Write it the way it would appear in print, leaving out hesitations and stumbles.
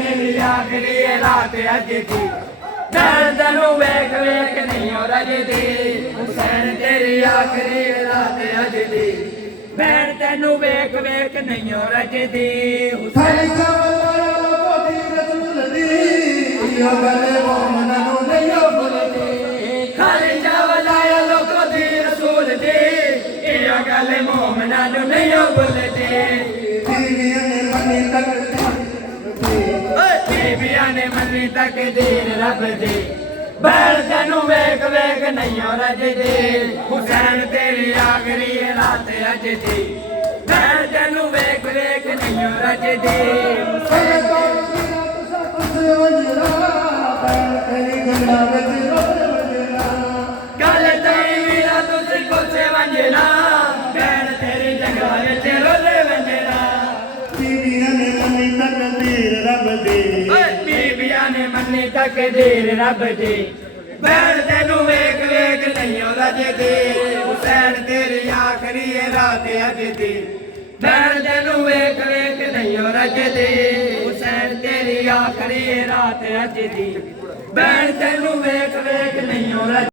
ਮੇਰੀ ਆਖਰੀ ਰਾਤ ਅੱਜ ਦੀ ਭੈਣ ਤੈਨੂੰ ਵੇਖ ਵੇਖ ਨਹੀਂ ਹੋ ਰਜਦੀ ਹੁਸੈਨ ਤੇਰੀ ਆਖਰੀ ਰਾਤ ਅੱਜ ਦੀ ਭੈਣ ਤੈਨੂੰ ਵੇਖ ਵੇਖ ਨਹੀਂ ਹੋ ਰਜਦੀ ਖਾਲੀ ਚਾਵਲ ਵਾਲਾ ਲੋਕੋ ਦੀ ਰਸੂਲ ਦੀ ਇਹ ਗੱਲ ਮੋਮਨਾਂ ਨੂੰ ਨਹੀਂ ਭੁੱਲਦੀ ਖਾਲੀ ਚਾਵਲ ਆਇਆ ਲੋਕੋ ਦੀ ਰਸੂਲ ਦੀ ਇਹ ਗੱਲ ਮੋਮਨਾਂ ਨੂੰ ਨਹੀਂ ਭੁੱਲਦੀ ਬੀਬੀਆਂ ਨੇ ਮੰਨੀ ਤਕਦੀਰ ਰੱਬ ਦੀ ਭੈਣ ਤੈਨੂੰ ਵੇਖ ਵੇਖ ਨਹੀਂ ਰਜਦੀ ਹੁਸੈਨ ਤੇਰੀ ਆਖਰੀ ਰਾਤ ਅੱਜ ਦੀ ਭੈਣ ਤੈਨੂੰ ਵੇਖ ਵੇਖ ਨਹੀਂ ਰਜਦੀ ਗੱਲ ਤੇਰੀ ਵੀਰਾ ਤੁਸੀਂ ਕੋਸੇ ਵੰਜਣਾ ਭੈਣ ਤੇਰੀ ਜੰਗਾਂ ਵਿੱਚ ਰੋਲੇ ਵੰਜਣਾ ਬੀਬੀਆਂ ਨੇ ਮੰਨੀ ਤਕਦੀਰ ਰੱਬ ਦੀ ਬੀਬੀਆਂ ਨੇ ਮੰਨੀ ਤਕਦੀਰ ਰੱਬ ਦੀ ਭੈਣ ਤੈਨੂੰ ਵੇਖ ਵੇਖ ਨਹੀਂ ਰਜਦੀ ਹੁਸੈਨ ਤੇਰੀ ਆਖਰੀ ਰਾਤ ਅੱਜ ਦੀ ਭੈਣ ਤੈਨੂੰ ਵੇਖ ਵੇਖ ਨਹੀਂ ਰਜਦੀ ਹੁਸੈਨ ਤੇਰੀ ਆਖਰੀ ਰਾਤ ਅੱਜ ਦੀ ਭੈਣ ਤੈਨੂੰ ਵੇਖ ਵੇਖ ਨਹੀਂ ਰਜਦੀ